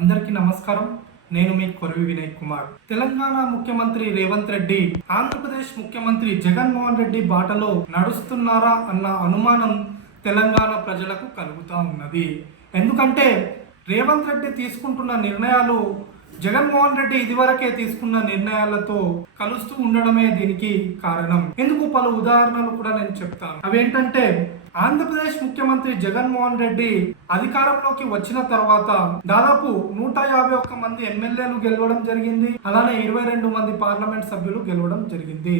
అందరికీ నమస్కారం. నేను మీ కొరవి వినయ్ కుమార్. తెలంగాణ ముఖ్యమంత్రి రేవంత్ రెడ్డి ఆంధ్రప్రదేశ్ ముఖ్యమంత్రి జగన్మోహన్ రెడ్డి బాటలో నడుస్తున్నారా అన్న అనుమానం తెలంగాణ ప్రజలకు కలుగుతూ ఉన్నది. ఎందుకంటే రేవంత్ రెడ్డి తీసుకుంటున్న నిర్ణయాలు జగన్మోహన్ రెడ్డి ఇదివరకే తీసుకున్న నిర్ణయాలతో కలుస్తూ ఉండడమే దీనికి కారణం. ఎందుకు పలు ఉదాహరణలు కూడా నేను చెప్తాను. అవేంటంటే ఆంధ్రప్రదేశ్ ముఖ్యమంత్రి జగన్మోహన్ రెడ్డి అధికారంలోకి వచ్చిన తర్వాత దాదాపు నూట యాభై ఒక్క మంది ఎమ్మెల్యేలు గెలవడం జరిగింది. అలానే ఇరవై రెండు మంది పార్లమెంట్ సభ్యులు గెలవడం జరిగింది.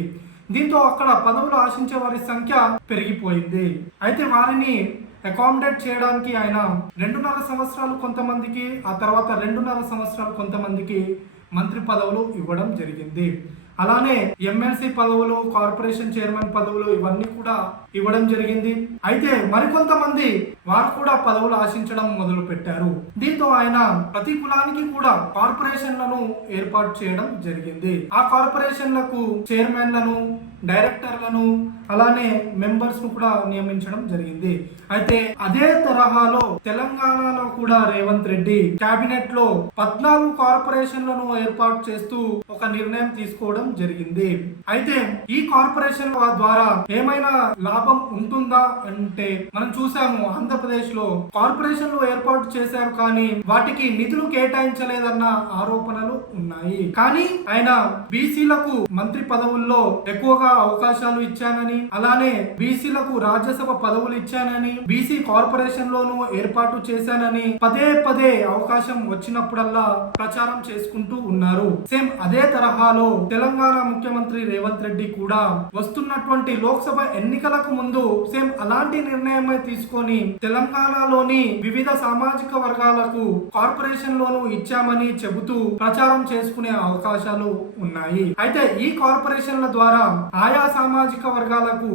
దీంతో అక్కడ పదవులు ఆశించే వారి సంఖ్య పెరిగిపోయింది. అయితే వారిని అకామిడేట్ చేయడానికి ఆయన రెండున్నర సంవత్సరాలు కొంతమందికి ఆ తర్వాత రెండున్నర సంవత్సరాలు కొంతమందికి మంత్రి పదవులు ఇవ్వడం జరిగింది. అలానే ఎమ్మెల్సీ పదవులు కార్పొరేషన్ చైర్మన్ పదవులు ఇవన్నీ కూడా ఇవ్వడం జరిగింది. అయితే మరికొంతమంది వారు కూడా పదవులు ఆశించడం మొదలు పెట్టారు దీంతో ఆయన ప్రతి కులానికి కూడా కార్పొరేషన్లను ఏర్పాటు చేయడం జరిగింది. ఆ కార్పొరేషన్లకు చైర్మన్లను డైరెక్టర్లను అలానే మెంబర్స్ను కూడా నియమించడం జరిగింది. అయితే అదే తరహాలో తెలంగాణలో కూడా రేవంత్ రెడ్డి కేబినెట్లో పద్నాలుగు కార్పొరేషన్లను ఏర్పాటు చేస్తూ ఒక నిర్ణయం తీసుకోవడం జరిగింది. అయితే ఈ కార్పొరేషన్ ద్వారా ఏమైనా లాభం ఉంటుందా అంటే మనం చూసాము ఆంధ్రప్రదేశ్లో కార్పొరేషన్లు ఏర్పాటు చేశారు కానీ వాటికి నిధులు కేటాయించలేదన్న ఆరోపణలు ఉన్నాయి. కానీ ఆయన బీసీలకు మంత్రి పదవుల్లో ఎక్కువగా అవకాశాలు ఇచ్చానని అలానే బీసీలకు రాజ్యసభ పదవులు ఇచ్చానని బీసీ కార్పొరేషన్ లోను ఏర్పాటు చేశానని పదే పదే అవకాశం వచ్చినప్పుడల్లా ప్రచారం చేసుకుంటూ ఉన్నారు. సేమ్ అదే తరహాలో తెలంగాణ ముఖ్యమంత్రి రేవంత్ రెడ్డి కూడా వస్తున్నటువంటి లోక్సభ ఎన్నికలకు ముందు సేమ్ అలాంటి నిర్ణయమే తీసుకొని తెలంగాణలోని వివిధ సామాజిక వర్గాలకు కార్పొరేషన్ లోను ఇచ్చామని చెబుతూ ప్రచారం చేసుకునే అవకాశాలు ఉన్నాయి. అయితే ఈ కార్పొరేషన్ల ద్వారా ఆయా సామాజిక వర్గాల వర్గాలకు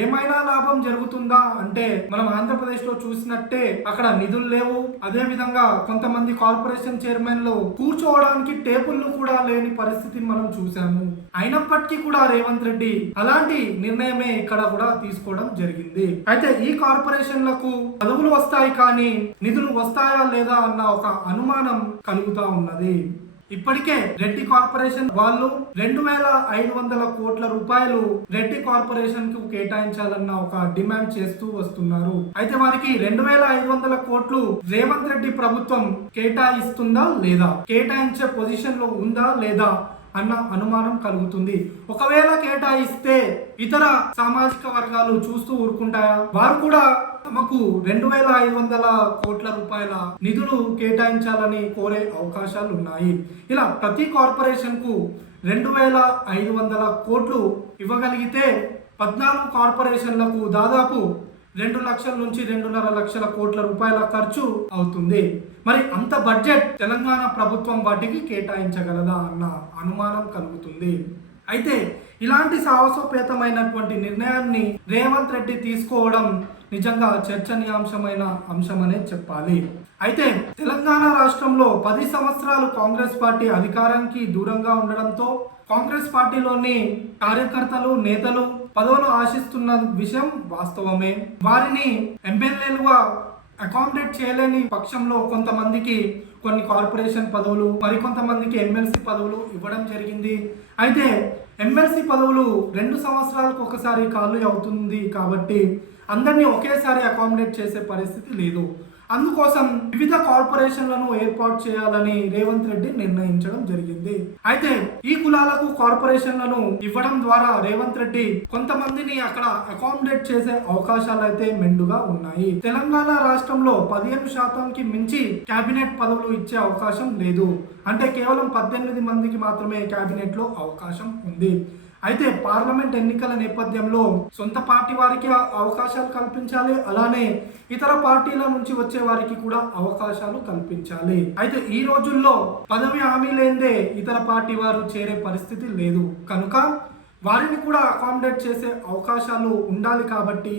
ఏమైనా లాభం జరుగుతుందా అంటే మనం ఆంధ్రప్రదేశ్లో చూసినట్టే అక్కడ నిధులు లేవు. అదే విధంగా కొంతమంది కార్పొరేషన్ చైర్మన్లు కూర్చోవడానికి టేబుల్లు కూడా లేని పరిస్థితిని మనం చూసాము అయినప్పటికీ కూడా రేవంత్ రెడ్డి అలాంటి నిర్ణయమే ఇక్కడ కూడా తీసుకోవడం జరిగింది. అయితే ఈ కార్పొరేషన్లకు పదవులు వస్తాయి కానీ నిధులు వస్తాయా లేదా అన్న ఒక అనుమానం కలుగుతా ఉన్నది. ఇప్పటికే రెడ్డి కార్పొరేషన్ వాళ్ళు రెండు వేల ఐదు వందల కోట్ల రూపాయలు రెడ్డి కార్పొరేషన్కు కేటాయించాలన్న ఒక డిమాండ్ చేస్తూ వస్తున్నారు. అయితే వారికి రెండు వేల ఐదు వందల కోట్లు రేవంత్ రెడ్డి ప్రభుత్వం కేటాయిస్తుందా లేదా? కేటాయించే పొజిషన్లో ఉందా లేదా? అన్న అనుమానం కలుగుతుంది. ఒకవేళ కేటాయిస్తే ఇతర సామాజిక వర్గాలు చూస్తూ ఊరుకుంటాయా? వారు కూడా తమకు రెండు వేల ఐదు వందల కోట్ల రూపాయల నిధులు కేటాయించాలని కోరే అవకాశాలు ఉన్నాయి ఇలా ప్రతి కార్పొరేషన్కు రెండు వేల ఐదు వందల కోట్లు ఇవ్వగలిగితే పద్నాలుగు కార్పొరేషన్లకు దాదాపు రెండు లక్షల నుంచి రెండున్నర లక్షల కోట్ల రూపాయల ఖర్చు అవుతుంది. మరి అంత బడ్జెట్ తెలంగాణ ప్రభుత్వం వాటికి కేటాయించగలదా అన్న అనుమానం కలుగుతుంది. అయితే ఇలాంటి సాహసోపేతమైనటువంటి నిర్ణయాన్ని రేవంత్ రెడ్డి తీసుకోవడం నిజంగా చర్చనీయాంశమైన అంశమనే చెప్పాలి. అయితే తెలంగాణ రాష్ట్రంలో పది సంవత్సరాలు కాంగ్రెస్ పార్టీ అధికారానికి దూరంగా ఉండడంతో కాంగ్రెస్ పార్టీలోని కార్యకర్తలు నేతలు పదవులు ఆశిస్తున్న విషయం వాస్తవమే. వారిని ఎమ్మెల్యేలుగా అకామిడేట్ చేయలేని పక్షంలో కొంతమందికి కొన్ని కార్పొరేషన్ పదవులు మరికొంతమందికి ఎమ్మెల్సీ పదవులు ఇవ్వడం జరిగింది. అయితే ఎమ్మెల్సీ పదవులు రెండు సంవత్సరాలకు ఒకసారి ఖాళీ అవుతుంది కాబట్టి అందరినీ ఒకేసారి అకామిడేట్ చేసే పరిస్థితి లేదు. అందుకోసం వివిధ కార్పొరేషన్లను ఏర్పాటు చేయాలని రేవంత్ రెడ్డి నిర్ణయించడం జరిగింది. అయితే ఈ కులాలకు కార్పొరేషన్లను ఇవ్వడం ద్వారా రేవంత్ రెడ్డి కొంతమందిని అక్కడ అకామిడేట్ చేసే అవకాశాలు అయితే మెండుగా ఉన్నాయి. తెలంగాణ రాష్ట్రంలో పదిహేను శాతంకి మించి కేబినెట్ పదవులు ఇచ్చే అవకాశం లేదు. అంటే కేవలం పద్దెనిమిది మందికి మాత్రమే కేబినెట్లో అవకాశం ఉంది. అయితే పార్లమెంట్ ఎన్నికల నేపథ్యంలో సొంత పార్టీ వారికి అవకాశాలు కల్పించాలి అలానే ఇతర పార్టీల నుంచి వచ్చే వారికి కూడా అవకాశాలు కల్పించాలి. అయితే ఈ రోజుల్లో పదవి హామీ లేదే ఇతర పార్టీ వారు చేరే పరిస్థితి లేదు. కనుక వారిని కూడా అకామిడేట్ చేసే అవకాశాలు ఉండాలి కాబట్టి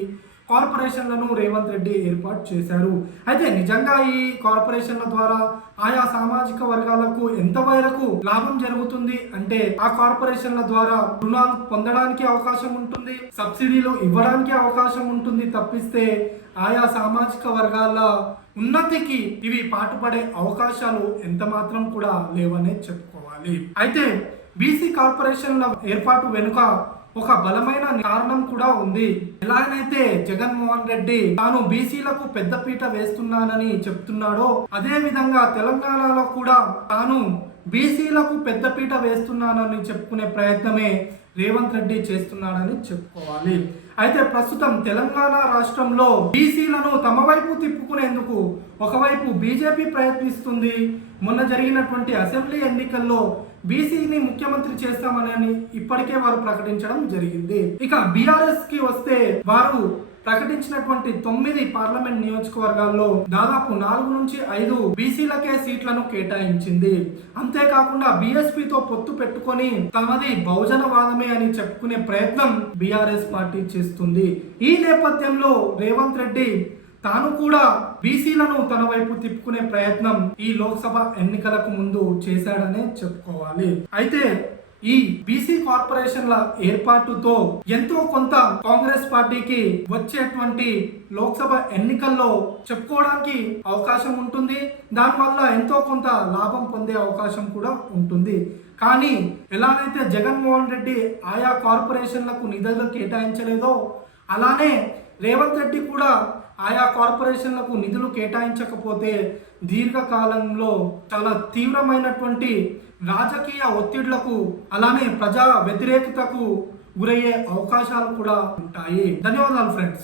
కార్పొరేషన్లను రేవంత్ రెడ్డి ఏర్పాటు చేశారు. అయితే నిజంగా ఈ కార్పొరేషన్ల ద్వారా ఆయా సామాజిక వర్గాలకు ఎంత మేరకు లాభం జరుగుతుంది అంటే ఆ కార్పొరేషన్ల ద్వారా రుణాలు పొందడానికి అవకాశం ఉంటుంది సబ్సిడీలు ఇవ్వడానికి అవకాశం ఉంటుంది తప్పిస్తే ఆయా సామాజిక వర్గాల ఉన్నతికి ఇవి పాటుపడే అవకాశాలు ఎంత మాత్రం కూడా లేవనే చెప్పుకోవాలి. అయితే బీసీ కార్పొరేషన్ల ఏర్పాటు వెనుక ఒక బలమైన కారణం కూడా ఉంది. ఎలాగైతే జగన్మోహన్ రెడ్డి తాను బీసీలకు పెద్దపీట వేస్తున్నానని చెప్తున్నాడో అదే విధంగా తెలంగాణలో కూడా తాను బీసీలకు పెద్దపీట వేస్తున్నానని చెప్పుకునే ప్రయత్నమే రేవంత్ రెడ్డి చేస్తున్నాడని చెప్పుకోవాలి. అయితే ప్రస్తుతం తెలంగాణ రాష్ట్రంలో బీసీలను తమ వైపు తిప్పుకునేందుకు ఒకవైపు బీజేపీ ప్రయత్నిస్తుంది. మొన్న జరిగినటువంటి అసెంబ్లీ ఎన్నికల్లో బీసీని ముఖ్యమంత్రి చేస్తామని ఇప్పటికే వారు ప్రకటించడం జరిగింది. ఇక బీఆర్ఎస్కి వస్తే వారు ప్రకటించినటువంటి తొమ్మిది పార్లమెంట్ నియోజకవర్గాల్లో దాదాపు నాలుగు నుంచి ఐదు బీసీలకే సీట్లను కేటాయించింది. అంతేకాకుండా బీఎస్పీతో పొత్తు పెట్టుకొని తమది బహుజన వాదమే అని చెప్పుకునే ప్రయత్నం బీఆర్ఎస్ పార్టీ చేస్తుంది. ఈ నేపథ్యంలో రేవంత్ రెడ్డి తాను కూడా బీసీలను తన వైపు తిప్పుకునే ప్రయత్నం ఈ లోక్సభ ఎన్నికలకు ముందు చేశాడనే చెప్పుకోవాలి. అయితే ఈ బీసీ కార్పొరేషన్ల ఏర్పాటుతో ఎంతో కొంత కాంగ్రెస్ పార్టీకి వచ్చేటువంటి లోక్సభ ఎన్నికల్లో చెప్పుకోవడానికి అవకాశం ఉంటుంది. దానివల్ల ఎంతో కొంత లాభం పొందే అవకాశం కూడా ఉంటుంది. కానీ ఎలానైతే జగన్మోహన్ రెడ్డి ఆయా కార్పొరేషన్లకు నిధులు కేటాయించలేదో అలానే రేవంత్ రెడ్డి కూడా ఆయా కార్పొరేషన్లకు నిధులు కేటాయించకపోతే దీర్ఘకాలంలో చాలా తీవ్రమైనటువంటి రాజకీయ ఒత్తిళ్ళకు అలానే ప్రజా వ్యతిరేకతకు గురయ్యే అవకాశాలు కూడా ఉంటాయి. ధన్యవాదాలు ఫ్రెండ్స్